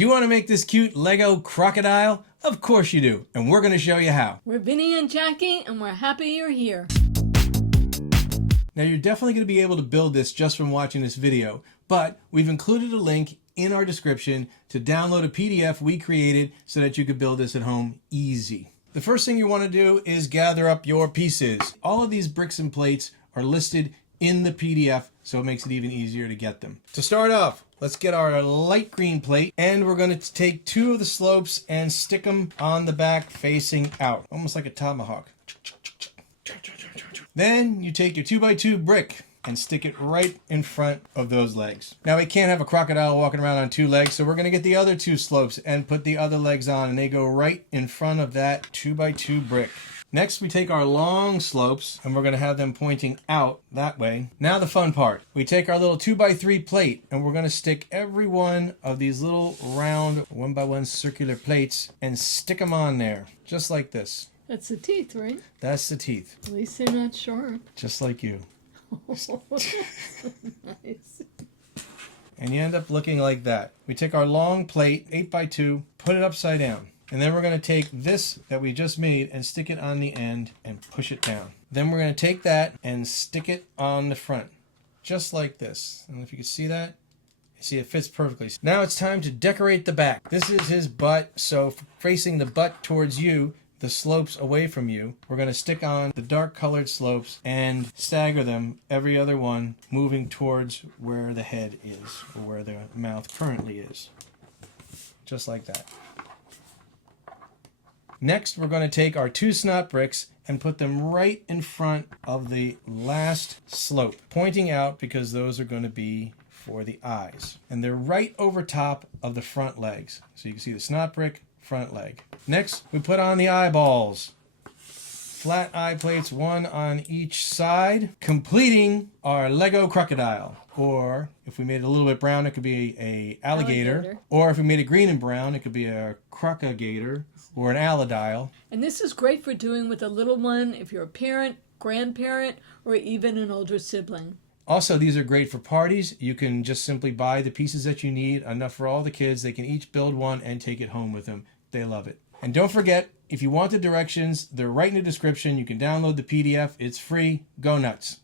Do you want to make this cute Lego crocodile? Of course you do, and we're going to show you how. We're Vinny and Jackie, and we're happy you're here. Now you're definitely going to be able to build this just from watching this video, but we've included a link in our description to download a PDF we created so that you could build this at home easy. The first thing you want to do is gather up your pieces. All of these bricks and plates are listed in the PDF, so it makes it even easier to get them. To start off, let's get our light green plate, and we're going to take two of the slopes and stick them on the back facing out, almost like a tomahawk. Then you take your 2x2 brick and stick it right in front of those legs. Now we can't have a crocodile walking around on two legs, so we're going to get the other two slopes and put the other legs on, and they go right in front of that 2x2 brick. Next, we take our long slopes and we're going to have them pointing out that way. Now the fun part. We take our little 2x3 plate and we're going to stick every one of these little round 1x1 circular plates and stick them on there, just like this. That's the teeth, right? That's the teeth. At least they're not sharp. Just like you. Nice. And you end up looking like that. We take our long plate, 8x2, put it upside down. And then we're going to take this that we just made and stick it on the end and push it down. Then we're going to take that and stick it on the front, just like this. I don't know if you can see that. You see it fits perfectly. Now it's time to decorate the back. This is his butt, so facing the butt towards you, the slopes away from you, we're going to stick on the dark colored slopes and stagger them, every other one moving towards where the head is, or where the mouth currently is. Just like that. Next, we're going to take our two snot bricks and put them right in front of the last slope, pointing out because those are going to be for the eyes. And they're right over top of the front legs. So you can see the snot brick, front leg. Next, we put on the eyeballs. Flat eye plates, one on each side, completing our Lego crocodile. Or if we made it a little bit brown, it could be a alligator. Or if we made it green and brown, it could be a crocagator or an allodile. And this is great for doing with a little one if you're a parent, grandparent, or even an older sibling. Also, these are great for parties. You can just simply buy the pieces that you need, enough for all the kids. They can each build one and take it home with them. They love it. And don't forget, if you want the directions, they're right in the description. You can download the PDF. It's free. Go nuts.